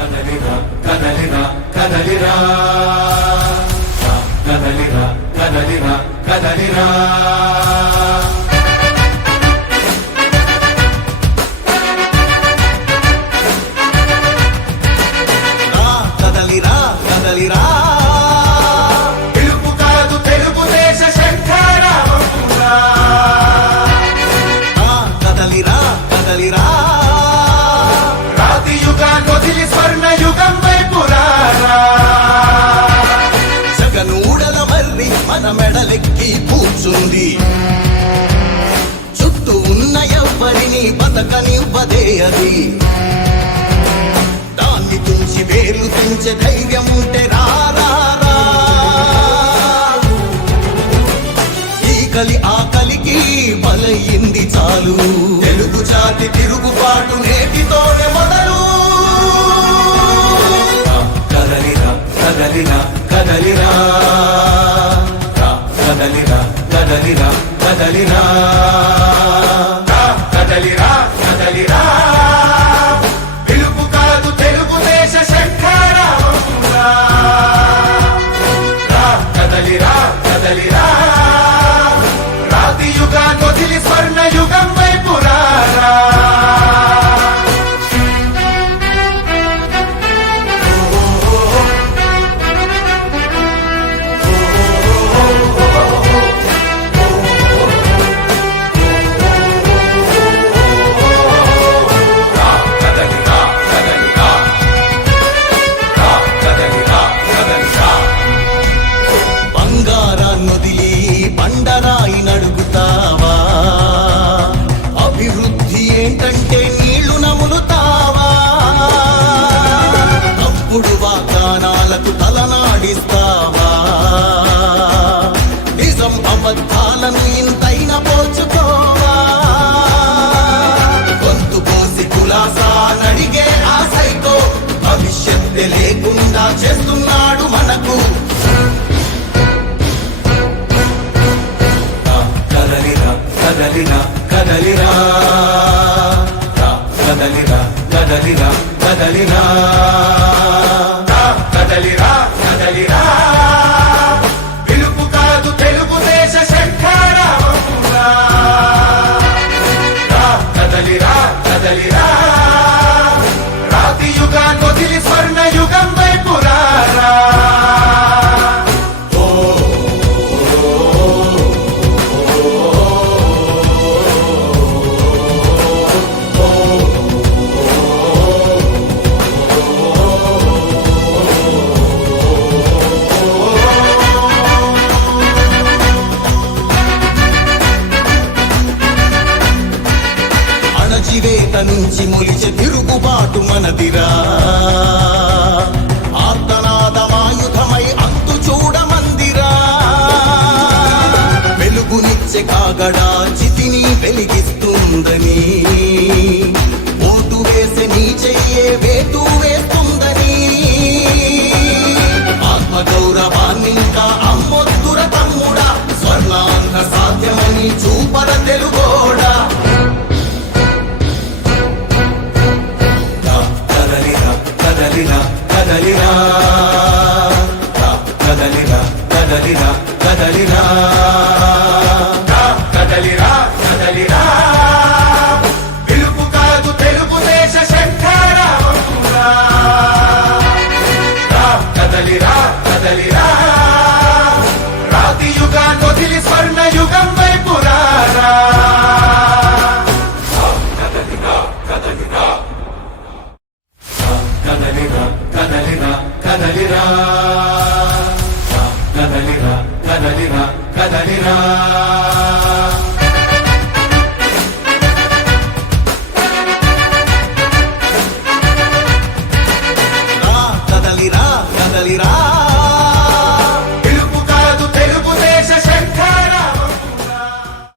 కదలిరా కదలిరా కదలిరా కదలిరా కదలిరా కదలిరా కదలిరా కదలిరా పిలుపు కాదు తెలుగుదేశ శంఖారావమురా కదలిరా కదలిరా రాతి యుగాన్ని వదిలి స్వర్ణ యుగం వైపు రారా జగనూడల మర్రి మన మెడలెక్కి కూర్చుంది చుట్టూ ఉన్న ఎవ్వరిని బతకనివ్వదే అది దాన్ని తుంచి వేర్లు తుంచే ధైర్యం ఉంటే రారా ఈ కలి ఆకలికి బలయింది చాలు తెలుగు జాతి తిరుగుబాటు నేటితోనే మొదలు కదలిరా కదలిరా కదలిరా కదలిరా కదలిరా కదలిరా కదలిరా కదలిరా పిలుపు కాదు తెలుగుదేశ శంఖారావమురా కదలిరా కదలిరా రాతి యుగాన్ని వదిలి స్వర్ణ యుగం వైపు రారా బంగారాన్నొదిలి బండరాయి నడుగుతావా అభివృద్ధి ఏంటంటే నీళ్లు నములుతావా తప్పుడు వాగ్దానాలకు తలనాడిస్తావా నిజం అబద్ధాలను ఇంతైన పోల్చుకోవా గొంతు పోసి కులాసా నడిగే ఆ సైకో భవిష్యత్తు లేకుండా చేస్తున్నాడు మనకు కదలిరా కదలిరా కదలిరా కదలిరా కదలిరా కదలిరా కదలిరా కదలిరా పిలుపు కాదు తెలుగుదేశ శంఖారావమురా కదలిరా కదలిరా రాతి యుగాన్ని వదిలి స్వర్ణ యుగం వైపు రారా అణచివేత నుంచి మొలిచే తిరుగుబాటు మనదిరా ఆర్తనాదమాయుధమై అంతు చూడమందిరా వెలుగునిచ్చే కాగడా చితిని వెలిగిస్తుందని ఓటు వేసే నీ చెయ్యే వేటు వేస్తుందని ఆత్మగౌరవాన్నింకా అమ్మొద్దుర తమ్ముడా స్వర్ణాంధ్ర సాధ్యమని చూపర తెలుగోడా కదలిరా కదలిరా కదలిరా కదలిరా కదలిరా కదలిరా కదలిరా పిలుపు కాదు తెలుగుదేశ శంఖారావమురా కదలిరా కదలిరా రాతి యుగాన్ని వదిలి స్వర్ణ యుగం వైపు రారా కదలిరా కదలిరా కదలిరా కదలిరా కదలిరా కదలిరా కదలిరా కదలిరా